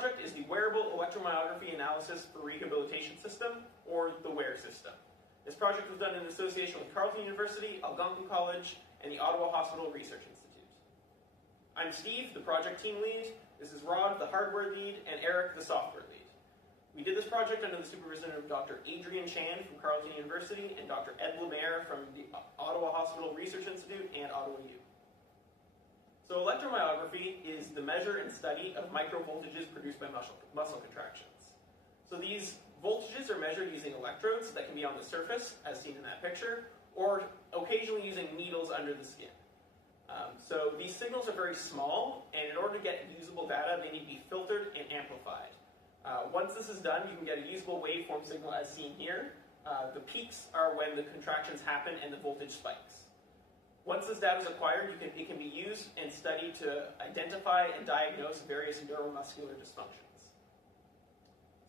project is the Wearable Electromyography Analysis for Rehabilitation System, or the WEAR system. This project was done in association with Carleton University, Algonquin College, and the Ottawa Hospital Research Institute. I'm Steve, the project team lead. This is Rod, the hardware lead, and Eric, the software lead. We did this project under the supervision of Dr. Adrian Chan from Carleton University and Dr. Ed Lemaire from the Ottawa Hospital Research Institute and Ottawa U. So electromyography is the measure and study of microvoltages produced by muscle contractions. So these voltages are measured using electrodes that can be on the surface, as seen in that picture, or occasionally using needles under the skin. So these signals are very small, and in order to get usable data, they need to be filtered and amplified. Once this is done, you can get a usable waveform signal as seen here. The peaks are when the contractions happen and the voltage spikes. Once this data is acquired, it can be used and studied to identify and diagnose various neuromuscular dysfunctions.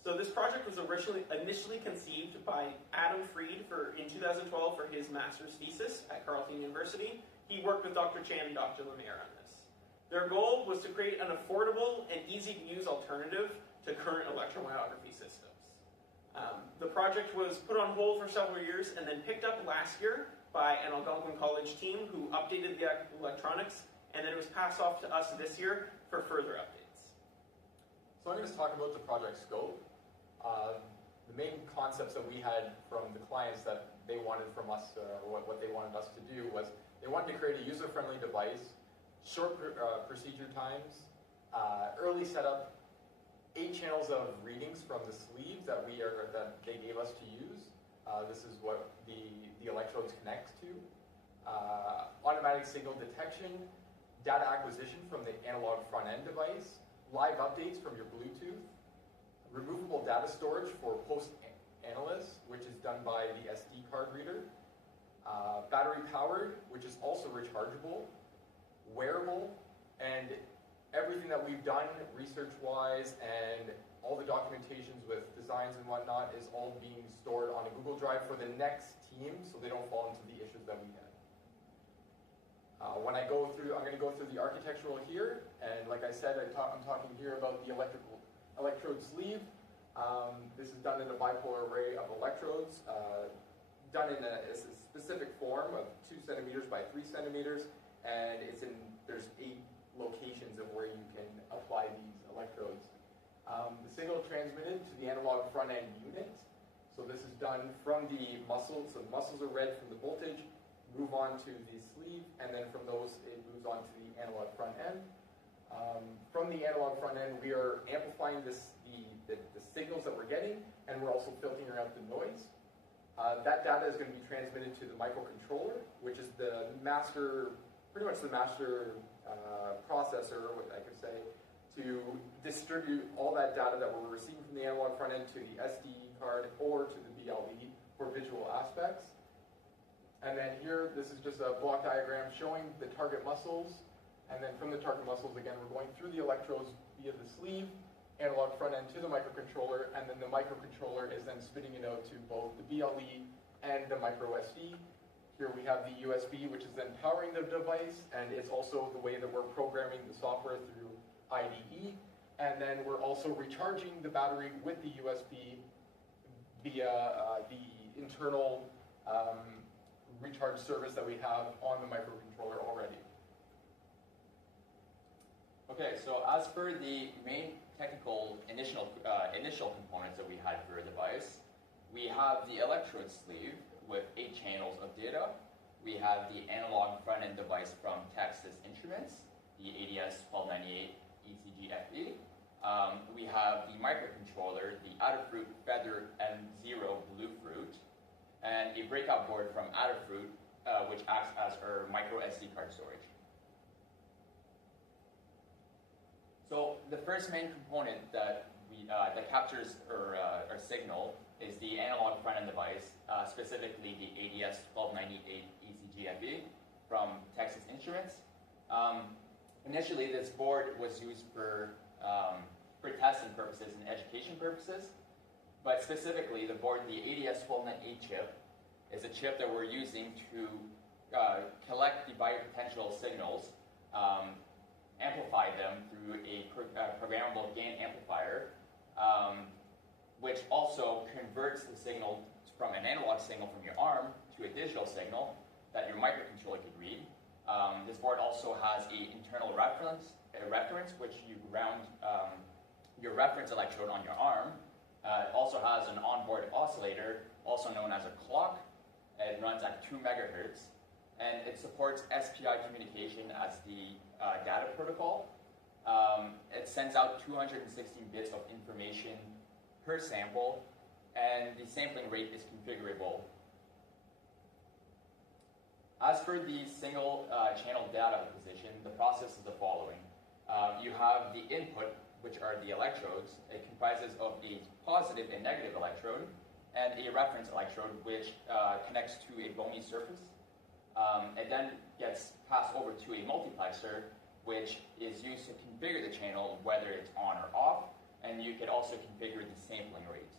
So this project was initially conceived by Adam Freed in 2012 for his master's thesis at Carleton University. He worked with Dr. Chan and Dr. Lemaire on this. Their goal was to create an affordable and easy-to-use alternative to current electromyography systems. The project was put on hold for several years and then picked up last year by an Algonquin College team who updated the electronics, and then it was passed off to us this year for further updates. So I'm going to talk about the project scope. The main concepts that we had from the clients that they wanted from us, what they wanted us to do, was they wanted to create a user-friendly device, short procedure times, early setup, 8 channels of readings from the sleeves that they gave us to use. This is what the electrodes connect to. Automatic signal detection, data acquisition from the analog front-end device, live updates from your Bluetooth, removable data storage for post-analysis, which is done by the SD card reader, battery-powered, which is also rechargeable, wearable, and everything that we've done research-wise and all the documentations with designs and whatnot is all being stored on a Google Drive for the next team so they don't fall into the issues that we had. I'm going to go through the architectural here, and like I said, I'm talking here about the electrode sleeve. This is done in a bipolar array of electrodes, done in a specific form of 2 centimeters by 3 centimeters, and there's 8 locations of where you can apply these electrodes. The signal transmitted to the analog front-end unit. So this is done from the muscles. So the muscles are read from the voltage, move on to the sleeve, and then from those it moves on to the analog front-end. From the analog front-end, we are amplifying the signals that we're getting, and we're also filtering out the noise. That data is going to be transmitted to the microcontroller, which is pretty much the master processor, what I could say, to distribute all that data that we're receiving from the analog front end to the SD card or to the BLE for visual aspects. And then here, this is just a block diagram showing the target muscles. And then from the target muscles, again, we're going through the electrodes via the sleeve, analog front end to the microcontroller, and then the microcontroller is then spitting it out to both the BLE and the micro SD. Here we have the USB, which is then powering the device, and it's also the way that we're programming the software through IDE. And then we're also recharging the battery with the USB via the internal recharge service that we have on the microcontroller already. Okay, so as for the main technical initial components that we had for the device, we have the electrode sleeve with 8 channels of data. We have the analog front-end device from Texas Instruments, the ADS-1298 ECG-FE. We have the microcontroller, the Adafruit Feather M0 Bluefruit, and a breakout board from Adafruit, which acts as our micro SD card storage. So the first main component that captures our signal is the analog front-end device, specifically the ADS-1298 ECG-FE from Texas Instruments. Initially, this board was used for testing purposes and education purposes, but specifically, the board, the ADS-1298 chip, is a chip that we're using to collect the biopotential signals, amplify them through a programmable gain amplifier, amplifier, which also converts the signal from an analog signal from your arm to a digital signal that your microcontroller could read. This board also has an internal reference which you ground your reference electrode on your arm. It also has an onboard oscillator, also known as a clock. It runs at 2 megahertz, and it supports SPI communication as the data protocol. It sends out 216 bits of information per sample, and the sampling rate is configurable. As for the single channel data acquisition, the process is the following. You have the input, which are the electrodes. It comprises of a positive and negative electrode, and a reference electrode, which connects to a bony surface. It then gets passed over to a multiplexer, which is used to configure the channel, whether it's on or off, and you can also configure the sampling rate.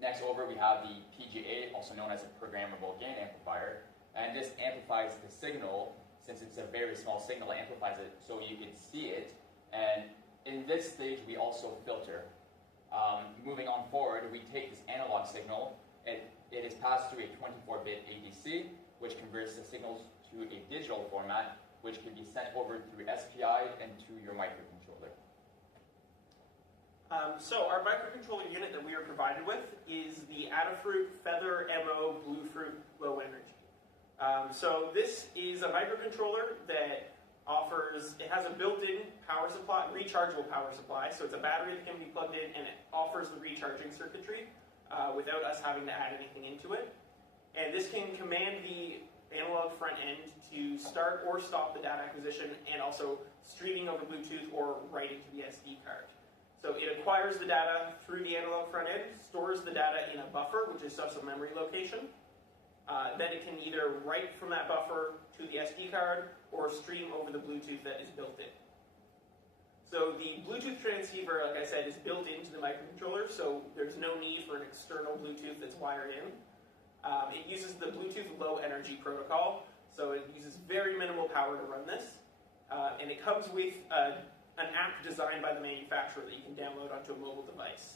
Next over, we have the PGA, also known as a programmable gain amplifier, and this amplifies the signal. Since it's a very small signal, it amplifies it so you can see it, and in this stage, we also filter. Moving on forward, we take this analog signal, it is passed through a 24-bit ADC, which converts the signals to a digital format, which can be sent over through SPI and to your microcontroller. So our microcontroller unit that we are provided with is the Adafruit Feather MO Bluefruit Low Energy. So this is a microcontroller that it has a built-in power supply, rechargeable power supply, so it's a battery that can be plugged in, and it offers the recharging circuitry without us having to add anything into it. And this can command the analog front end to start or stop the data acquisition, and also streaming over Bluetooth or writing to the SD card. So it acquires the data through the analog front end, stores the data in a buffer, which is just a memory location. Then it can either write from that buffer to the SD card or stream over the Bluetooth that is built in. So the Bluetooth transceiver, like I said, is built into the microcontroller, so there's no need for an external Bluetooth that's wired in. It uses the Bluetooth Low Energy protocol, so it uses very minimal power to run this. And it comes with an app designed by the manufacturer that you can download onto a mobile device.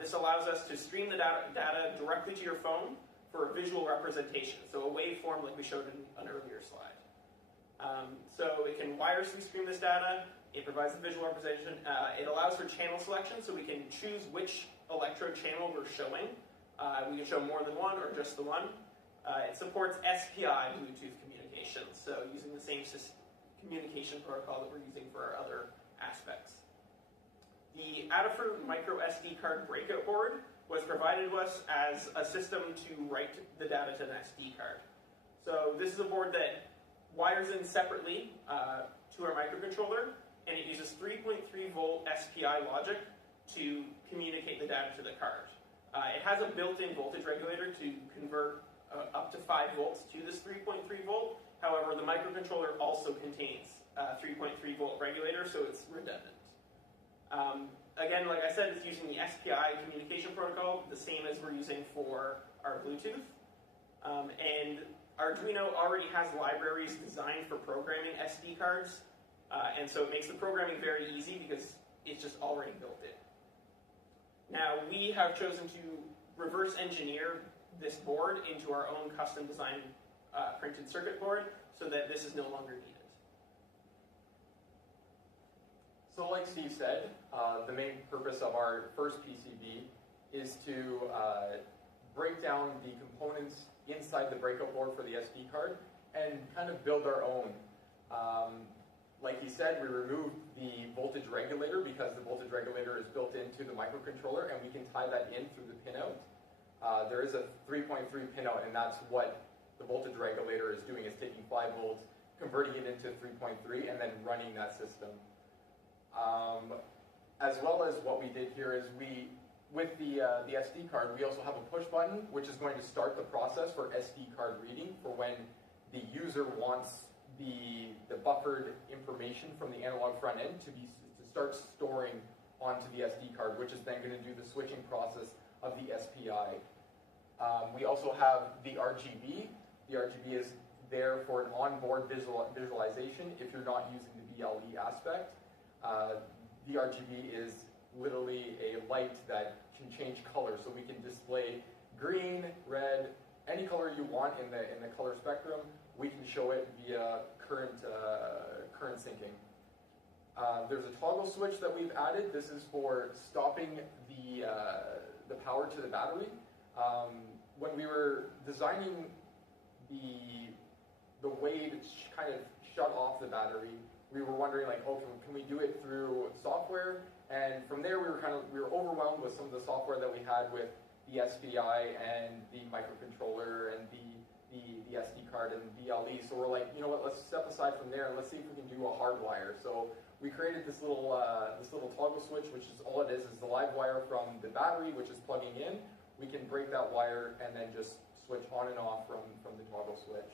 This allows us to stream the data directly to your phone for a visual representation, so a waveform like we showed in an earlier slide. So it can wirelessly stream this data. It provides the visual representation. It allows for channel selection, so we can choose which electrode channel we're showing. We can show more than one or just the one. It supports SPI Bluetooth communication, so using the same communication protocol that we're using for our other aspects. The Adafruit micro SD card breakout board was provided to us as a system to write the data to an SD card. So this is a board that wires in separately to our microcontroller, and it uses 3.3 volt SPI logic to communicate the data to the card. It has a built-in voltage regulator to convert up to 5 volts to this 3.3 volt. However, the microcontroller also contains a 3.3 volt regulator, so it's redundant. Again, like I said, it's using the SPI communication protocol, the same as we're using for our Bluetooth. And Arduino already has libraries designed for programming SD cards, and so it makes the programming very easy because it's just already built in. Now, we have chosen to reverse engineer this board into our own custom designed printed circuit board so that this is no longer needed. So like Steve said, the main purpose of our first PCB is to break down the components inside the breakout board for the SD card and kind of build our own. Like he said, we removed the voltage regulator because the voltage regulator is built into the microcontroller, and we can tie that in through the pinout. There is a 3.3 pinout, and that's what the voltage regulator is doing, is taking 5 volts, converting it into 3.3, and then running that system. As well as what we did here is with the SD card, we also have a push button, which is going to start the process for SD card reading for when the user wants the buffered information from the analog front end to start storing onto the SD card, which is then going to do the switching process of the SPI. We also have the RGB. The RGB is there for an onboard visualization if you're not using the BLE aspect. The RGB is literally a light that can change color. So we can display green, red, any color you want in the color spectrum. We can show it via current syncing. There's a toggle switch that we've added. This is for stopping the power to the battery. When we were designing the way to kind of shut off the battery, we were wondering like, oh, can we do it through software? And from there, we were overwhelmed with some of the software that we had with the SPI and the microcontroller and the SD card and BLE. So we're like, you know what? Let's step aside from there and let's see if we can do a hardwire. So we created this little toggle switch, which is all it is the live wire from the battery, which is plugging in. We can break that wire and then just switch on and off from the toggle switch.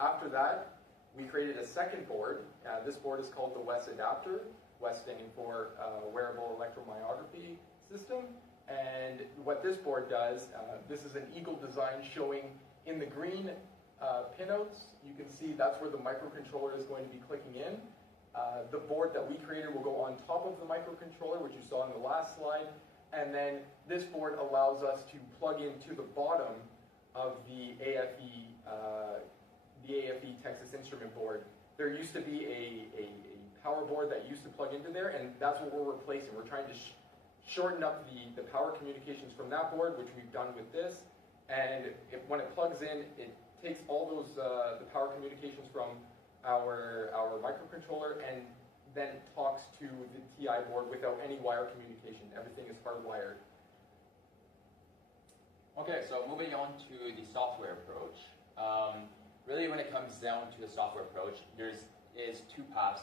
After that, we created a second board. This board is called the WES adapter, WES standing for Wearable Electromyography System. And what this board does, this is an eagle design showing in the green pinouts. You can see that's where the microcontroller is going to be clicking in. The board that we created will go on top of the microcontroller, which you saw in the last slide. And then this board allows us to plug into the bottom of the AFE Texas Instrument board. There used to be a power board that used to plug into there, and that's what we're replacing. We're trying to shorten up the power communications from that board, which we've done with this. And when it plugs in, it takes all those the power communications from our microcontroller and then talks to the TI board without any wire communication. Everything is hardwired. Okay, so moving on to the software approach. Really, when it comes down to the software approach, there is two paths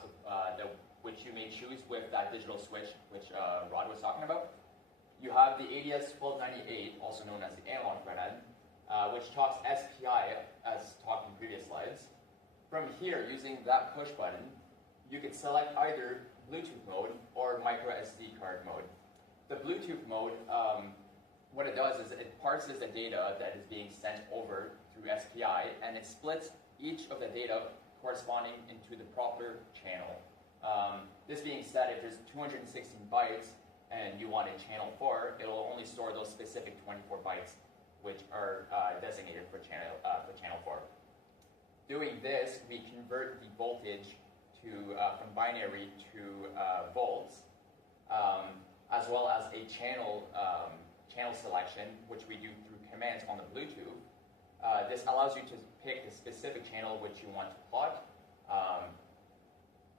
which you may choose with that digital switch, which Rod was talking about. You have the ADS 1298, also known as the analog front end, which talks SPI, as talked in previous slides. From here, using that push button, you can select either Bluetooth mode or micro SD card mode. The Bluetooth mode, what it does is it parses the data that is being sent over through SPI, and it splits each of the data corresponding into the proper channel. This being said, if there's 216 bytes and you want a channel 4, it'll only store those specific 24 bytes which are designated for channel 4. Doing this, we convert the voltage from binary to volts, as well as a channel selection, which we do through commands on the Bluetooth. This allows you to pick the specific channel which you want to plot.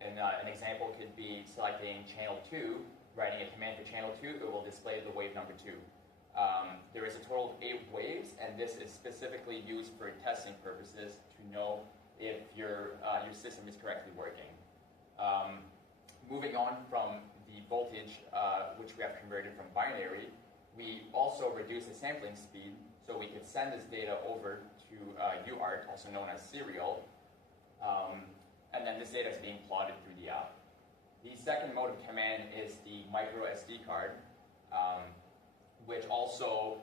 An example could be selecting channel 2, writing a command for channel 2, it will display the wave number 2. There is a total of 8 waves, and this is specifically used for testing purposes to know if your system is correctly working. Moving on from the voltage, which we have converted from binary, we also reduce the sampling speed, so we could send this data over to UART, also known as serial, and then this data is being plotted through the app. The second mode of command is the micro SD card, which also,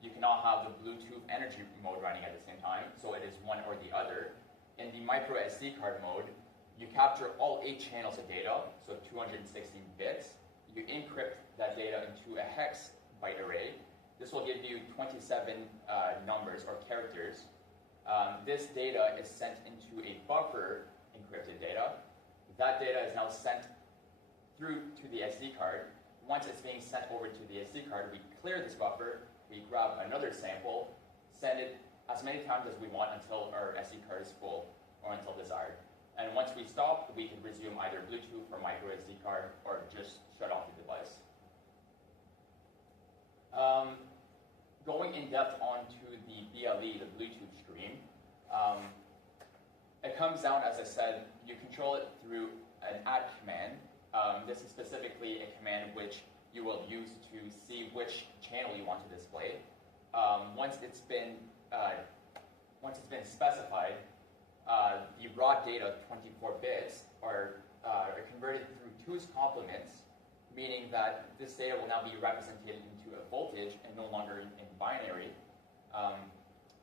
you cannot have the Bluetooth energy mode running at the same time, so it is one or the other. In the micro SD card mode, you capture all 8 channels of data, so 216 bits. You encrypt that data into a hex byte array. This will give you 27 numbers or characters. This data is sent into a buffer encrypted data. That data is now sent through to the SD card. Once it's being sent over to the SD card, we clear this buffer, we grab another sample, send it as many times as we want until our SD card is full or until desired. And once we stop, we can resume either Bluetooth or micro SD card or just shut off the device. Going in depth onto the BLE, the Bluetooth stream, it comes down, as I said, you control it through an add command. This is specifically a command which you will use to see which channel you want to display. Once it's been specified, the raw data, 24 bits, are converted through 2's complements, meaning that this data will now be represented into a voltage and no longer in binary.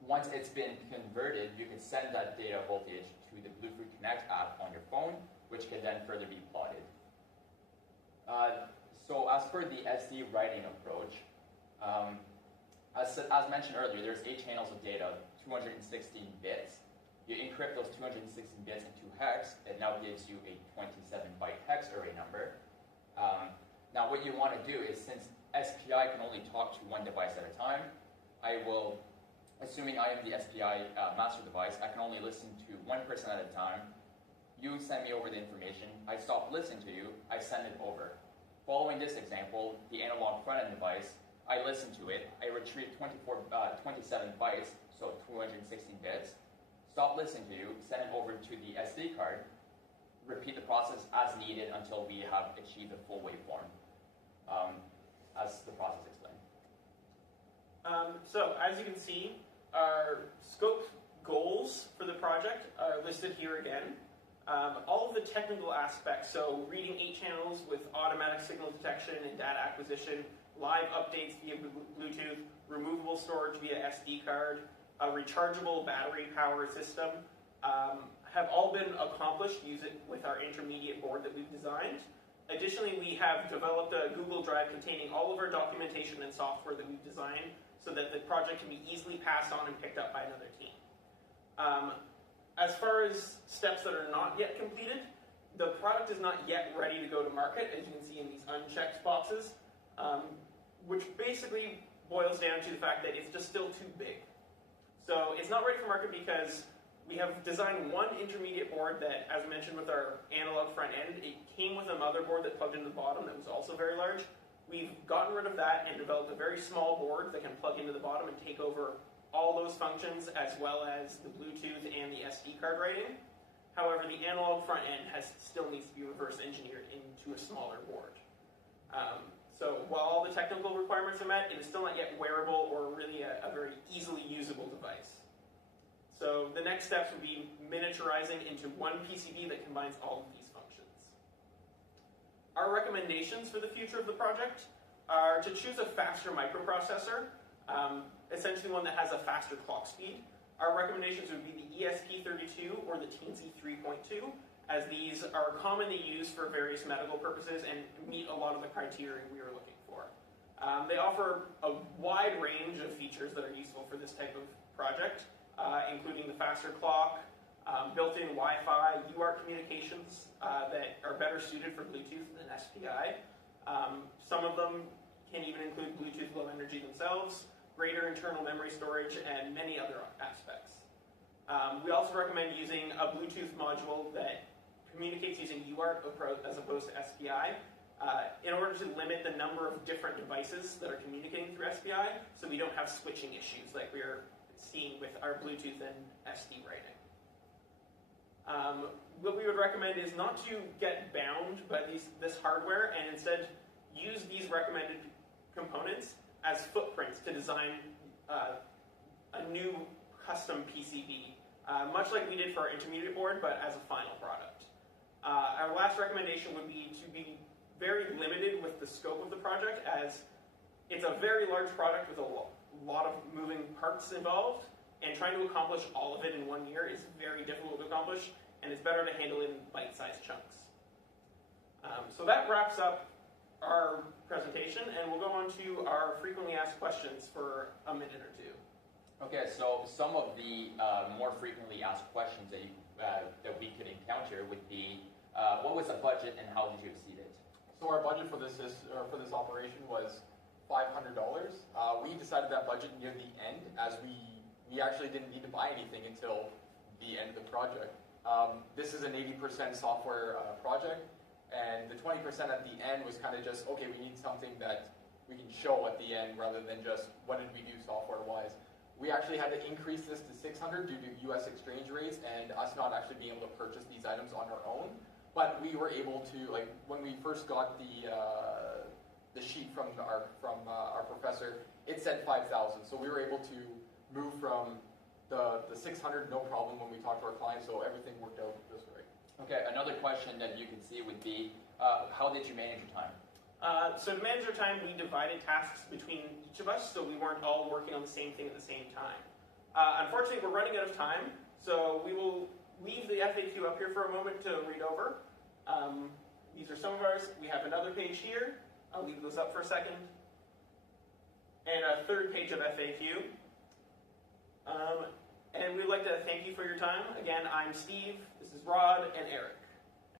Once it's been converted, you can send that data voltage to the Bluetooth Connect app on your phone, which can then further be plotted. So as per the SD writing approach, as mentioned earlier, there's 8 channels of data, 216 bits. You encrypt those 216 bits into hex, it now gives you a 27-byte hex array number. Now what you want to do is, since SPI can only talk to one device at a time, I will, assuming I am the SPI master device, I can only listen to one person at a time. You send me over the information, I stop listening to you, I send it over. Following this example, the analog front-end device, I listen to it, I retrieve 27 bytes, so 216 bits, stop listening to you, send it over to the SD card, repeat the process as needed until we have achieved a full waveform, as the process explained. So as you can see, our scope goals for the project are listed here again. All of the technical aspects, so reading 8 channels with automatic signal detection and data acquisition, live updates via Bluetooth, removable storage via SD card, a rechargeable battery power system, have all been accomplished using with our intermediate board that we've designed. Additionally, we have developed a Google Drive containing all of our documentation and software that we've designed so that the project can be easily passed on and picked up by another team. As far as steps that are not yet completed, the product is not yet ready to go to market, as you can see in these unchecked boxes, which basically boils down to the fact that it's just still too big. So it's not ready for market because we have designed one intermediate board that, as mentioned with our analog front end, it came with a motherboard that plugged into the bottom that was also very large. We've gotten rid of that and developed a very small board that can plug into the bottom and take over all those functions, as well as the Bluetooth and the SD card writing. However, the analog front end still needs to be reverse engineered into a smaller board. So while all the technical requirements are met, it is still not yet wearable or really a very easily usable device. So the next steps would be miniaturizing into one PCB that combines all of these functions. Our recommendations for the future of the project are to choose a faster microprocessor, essentially one that has a faster clock speed. Our recommendations would be the ESP32 or the Teensy 3.2, as these are commonly used for various medical purposes and meet a lot of the criteria we are looking for. They offer a wide range of features that are useful for this type of project, including the faster clock, built-in Wi-Fi, UART communications that are better suited for Bluetooth than SPI. Some of them can even include Bluetooth Low Energy themselves, greater internal memory storage, and many other aspects. We also recommend using a Bluetooth module that communicates using UART as opposed to SPI in order to limit the number of different devices that are communicating through SPI, so we don't have switching issues like we're seeing with our Bluetooth and SD writing. What we would recommend is not to get bound by this hardware and instead use these recommended components as footprints to design a new custom PCB, much like we did for our intermediate board, but as a final product. Our last recommendation would be to be very limited with the scope of the project, as it's a very large product with a lot of moving parts involved, and trying to accomplish all of it in 1 year is very difficult to accomplish, and it's better to handle it in bite-sized chunks. So that wraps up our presentation, and we'll go on to our frequently asked questions for a minute or two. Okay, so some of the more frequently asked questions that we could encounter would be, what was the budget and how did you exceed it? So our budget for this operation was $500. We decided that budget near the end, as we actually didn't need to buy anything until the end of the project. This is an 80% software project, and the 20% at the end was kind of just, okay, we need something that we can show at the end rather than just what did we do software-wise. We actually had to increase this to 600 due to U.S. exchange rates and us not actually being able to purchase these items on our own. But we were able to, like, when we first got the sheet from our professor, it said 5,000. So we were able to move from the 600 no problem when we talked to our clients. So everything worked out this way. Okay, another question that you can see would be, how did you manage your time? So to manage our time, we divided tasks between each of us, so we weren't all working on the same thing at the same time. Unfortunately, we're running out of time, so we will leave the FAQ up here for a moment to read over. These are some of ours. We have another page here. I'll leave those up for a second. And a third page of FAQ. And we'd like to thank you for your time. Again, I'm Steve, this is Rod, and Eric.